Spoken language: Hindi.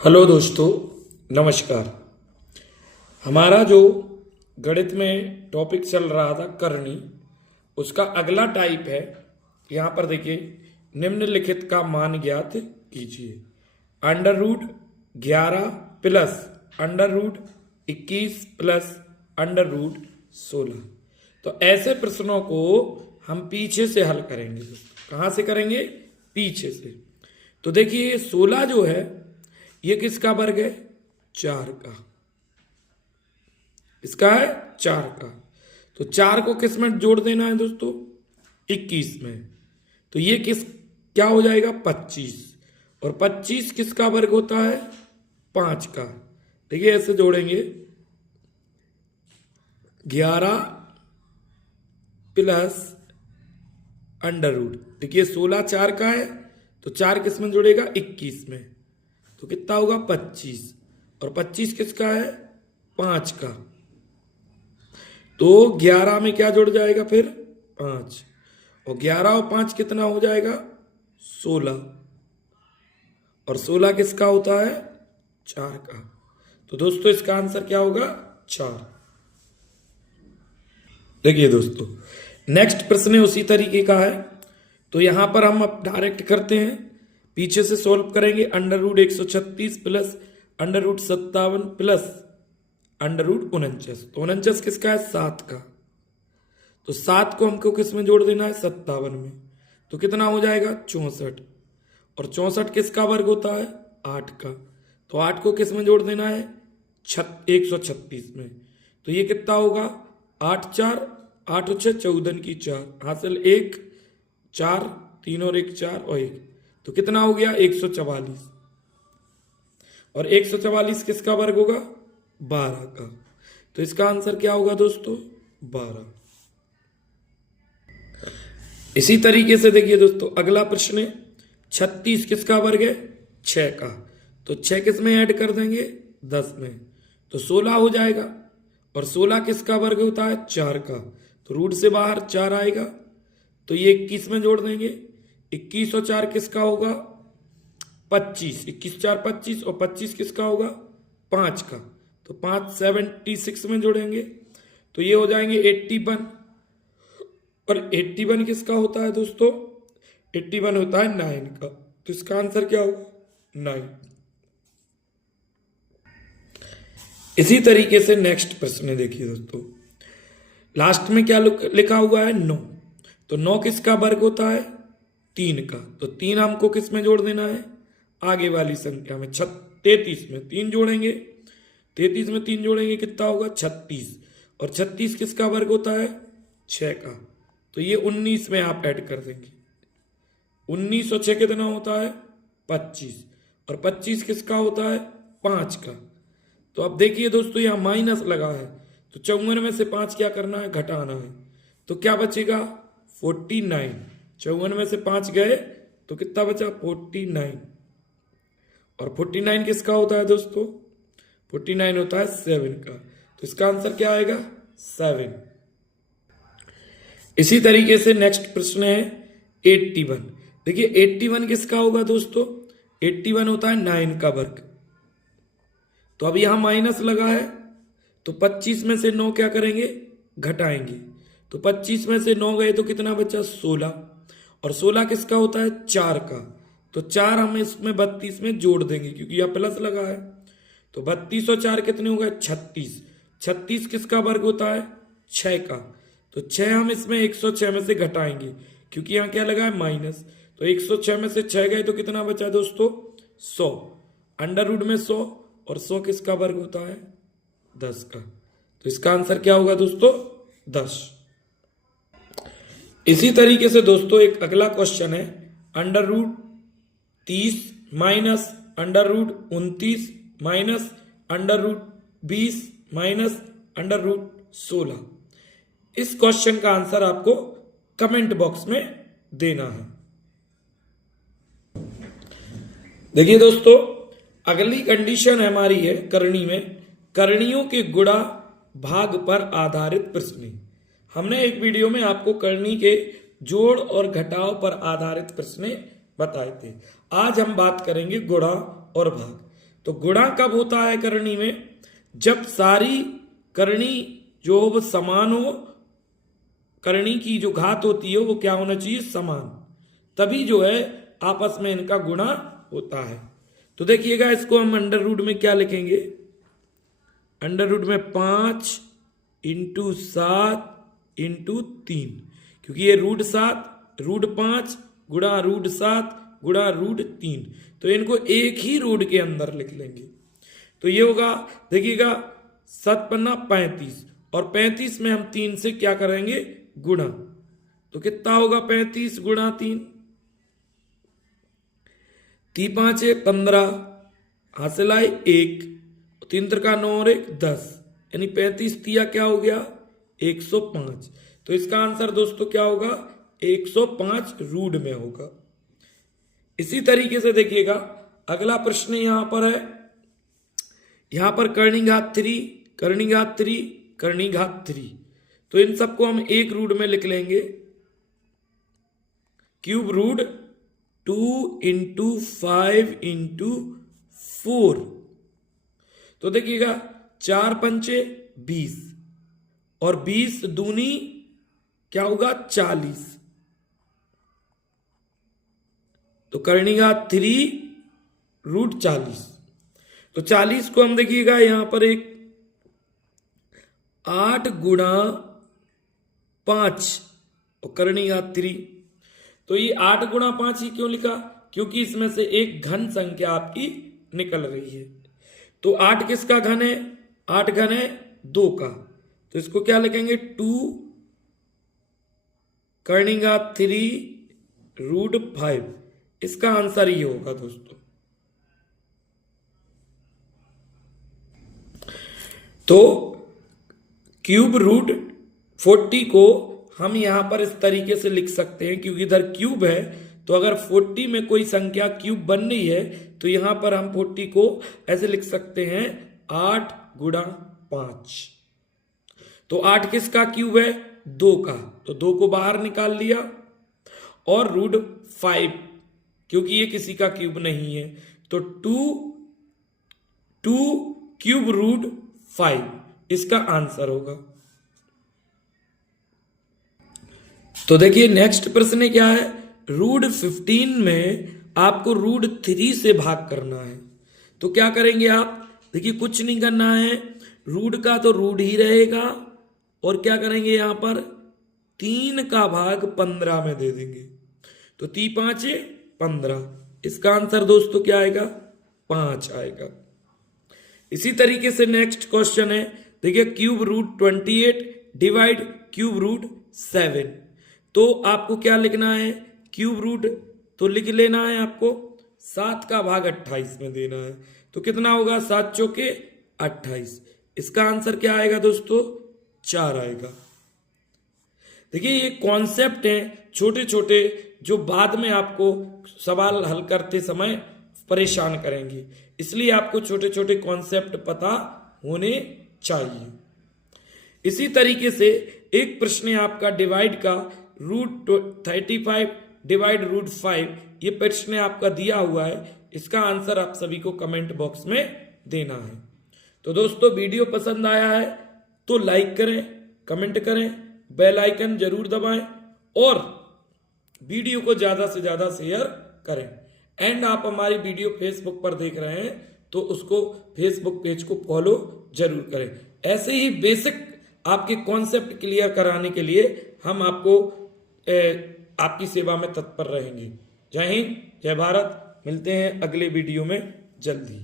हेलो दोस्तों, नमस्कार। हमारा जो गणित में टॉपिक चल रहा था करनी, उसका अगला टाइप है। यहाँ पर देखिए, निम्नलिखित का मान ज्ञात कीजिए। Under root 11 plus under root 21 plus under root 16। तो ऐसे प्रश्नों को हम पीछे से हल करेंगे। कहाँ से करेंगे? पीछे से। तो देखिए, 16 जो है ये किसका वर्ग है? 4 का। इसका है 4 का। तो 4 को किस में जोड़ देना है दोस्तों? 21 में। तो ये क्या हो जाएगा? 25। और 25 किसका वर्ग होता है? 5 का। देखिए ऐसे जोड़ेंगे, 11 प्लस अंडर रूट। देखिए 16 4 का है, तो 4 किस में जुड़ेगा? 21 में। तो कितना होगा? 25। और 25 किसका है? 5 का। तो 11 में क्या जुड़ जाएगा फिर? 5। और 11 और 5 कितना हो जाएगा? 16। और 16 किसका होता है? 4 का। तो दोस्तों इसका आंसर क्या होगा? 4। देखिए दोस्तों, नेक्स्ट प्रश्न उसी तरीके का है। तो यहां पर हम अब डायरेक्ट करते हैं, पीछे से सॉल्व करेंगे। Under root 136 plus under root 57 plus under root 49। तो 49 किसका है? 7 का। तो 7 को हमको किस में जोड़ देना है? 57 में। तो कितना हो जाएगा? 64। और 64 किसका वर्ग होता है? 8 का। तो 8 को किस में जोड़ देना है? 136 में। तो ये कितना होगा? 8 4 8 6 14 की 4 हासिल 1 4 3 और 1 4 और 1। तो कितना हो गया? 144। और 144 किसका वर्ग होगा? 12 का। तो इसका आंसर क्या होगा दोस्तों? 12। इसी तरीके से देखिए दोस्तों, अगला प्रश्न है 36 किसका वर्ग है? 6 का। तो 6 किस में ऐड कर देंगे? 10 में। तो 16 हो जाएगा। और 16 किसका वर्ग होता है? 4 का। तो रूट से बाहर 4 आएगा। तो ये 21 में जोड़ देंगे। 21 और 4 किसका होगा? 25। 21 4 25। और 25 किसका होगा? 5 का। तो 5 76 में जोड़ेंगे। तो ये हो जाएंगे 81। और 81 किसका होता है दोस्तों? 81 होता है 9 का। तो इसका आंसर क्या होगा? 9। इसी तरीके से नेक्स्ट प्रश्न देखिए दोस्तों, लास्ट में क्या लिखा हुआ है? 9। तो 9 किसका वर्ग होता है? 3 का। तो 3 हमको किस में जोड़ देना है? आगे वाली संख्या में 33 में 3 जोड़ेंगे। 33 में 3 जोड़ेंगे, कितना होगा? 36। और 36 किसका वर्ग होता है? 6 का। तो ये 19 में आप ऐड कर देंगे। 19 और 6 कितना होता है? 25। और 25 किसका होता है? 5 का। तो अब देखिए दोस्तों, यहाँ माइनस लगा है, तो 54 में से 5 क्या करना है? घटाना है। तो क्या बचेगा? 49। 54 में से 5 गए तो कितना बचा? 49। और 49 किसका होता है दोस्तों? 49 होता है 7 का। तो इसका आंसर क्या आएगा? 7। इसी तरीके से नेक्स्ट प्रश्न है 81। देखिए 81 किसका होगा दोस्तों? 81 होता है 9 का वर्ग। तो अब यहां माइनस लगा है, तो 25 में से 9 क्या करेंगे? घटाएंगे। तो 25 में से 9 गए तो कितना बचा? 16। और 16 किसका होता है? 4 का। तो 4 हम इसमें 32 में जोड़ देंगे, क्योंकि यह प्लस लगा है। तो 32 और 4 कितने हो गए? 36। 36 किसका वर्ग होता है? 6 का। तो 6 हम इसमें 106 में से घटाएंगे, क्योंकि यहां क्या लगा है? माइनस। तो 106 में से 6 गए तो कितना बचा दोस्तों? 100। अंडर रूट में 100। और 100 किसका वर्ग होता है? 10 का। तो इसका आंसर क्या होगा दोस्तों? 10। इसी तरीके से दोस्तों एक अगला क्वेश्चन है under root 30 minus under root 29 minus under root 20 minus under root 16। इस क्वेश्चन का आंसर आपको कमेंट बॉक्स में देना है। देखिए दोस्तों, अगली कंडीशन हमारी है करनी में, करणियों के गुणा भाग पर आधारित प्रश्न। हमने एक वीडियो में आपको करनी के जोड़ और घटाव पर आधारित प्रश्न बताए थे। आज हम बात करेंगे गुणा और भाग। तो गुणा कब होता है करणी में? जब सारी करणी जो वो समान हो, करणी की जो घात होती है वो क्या होना चाहिए? समान, तभी जो है आपस में इनका गुणा होता है। तो देखिएगा इसको हम अंडर रूट में क्या लिखेंगे? अंडर रूट में 5 × 7 × 3, क्योंकि ये √7 √5 गुणा √7 गुणा √3, तो इनको एक ही रूट के अंदर लिख लेंगे। तो ये होगा, देखिएगा 7 पन्ना 35, और 35 में हम 3 से क्या करेंगे? गुणा। तो कितना होगा? 35 गुणा 3, 3 5 15, हासिल आए 1, 3 त्रिका 9 और 1 10, यानी 35 तिया क्या हो गया? 105। तो इसका आंसर दोस्तों क्या होगा? 105 रूट में होगा। इसी तरीके से देखिएगा अगला प्रश्न यहां पर है, यहां पर करणी घात 3 करणी घात 3 करणी घात 3, तो इन सबको हम एक रूट में लिख लेंगे। क्यूब रूट 2 × 5 × 4, तो देखिएगा 4 पंचे 20, और 20 दूनी क्या होगा? 40, तो करणी घात 3 √40। तो 40 को हम देखिएगा यहां पर एक 8 गुणा 5 और करणी घात 3, तो ये 8 गुणा 5 ही क्यों लिखा? क्योंकि इसमें से एक घन संख्या आपकी निकल रही है। तो 8 किसका घन है? 8 घन है 2 का, तो इसको क्या लिखेंगे? 2 करणी घात 3 √5। इसका आंसर ये होगा दोस्तों। तो क्यूब रूट 40 को हम यहां पर इस तरीके से लिख सकते हैं, क्योंकि इधर क्यूब है, तो अगर 40 में कोई संख्या क्यूब बन रही है तो यहां पर हम 40 को ऐसे लिख सकते हैं 8 गुणा 5। तो 8 किसका क्यूब है? 2 का, तो 2 को बाहर निकाल लिया, और √5 क्योंकि ये किसी का क्यूब नहीं है, तो 2 क्यूब √5 इसका आंसर होगा। तो देखिए नेक्स्ट प्रश्न क्या है? √15 में आपको √3 से भाग करना है। तो क्या करेंगे आप? देखिए कुछ नहीं करना है, रूट का तो रूट ही रहेगा, और क्या करेंगे यहां पर 3 का भाग 15 में दे देंगे, तो 3 5 15, इसका आंसर दोस्तों क्या आएगा? 5 आएगा। इसी तरीके से नेक्स्ट क्वेश्चन है, देखिए cube root 28 divide cube root 7, तो आपको क्या लिखना है? क्यूब रूट तो लिख लेना है आपको 7 का भाग 28 में देना है, तो कितना होगा? 7 चौके 28, इसका आंसर क्या आएगा दोस्तों? 4 आएगा। देखिए ये कॉन्सेप्ट है छोटे छोटे, जो बाद में आपको सवाल हल करते समय परेशान करेंगे, इसलिए आपको छोटे छोटे कॉन्सेप्ट पता होने चाहिए। इसी तरीके से एक प्रश्न है आपका डिवाइड का, √35 डिवाइड √5, ये प्रश्न आपका दिया हुआ है, इसका आंसर आप सभी को कमेंट बॉक्स में देना है। तो दोस्तों वीडियो पसंद आया है तो लाइक करें, कमेंट करें, बेल आइकन जरूर दबाएं, और वीडियो को ज्यादा से ज्यादा शेयर करें। एंड आप हमारी वीडियो फेसबुक पर देख रहे हैं तो उसको फेसबुक पेज को फॉलो जरूर करें। ऐसे ही बेसिक आपके कॉन्सेप्ट क्लियर कराने के लिए हम आपको आपकी सेवा में तत्पर रहेंगे। जय हिंद, जय भारत। मिलते हैं अगले वीडियो में जल्दी।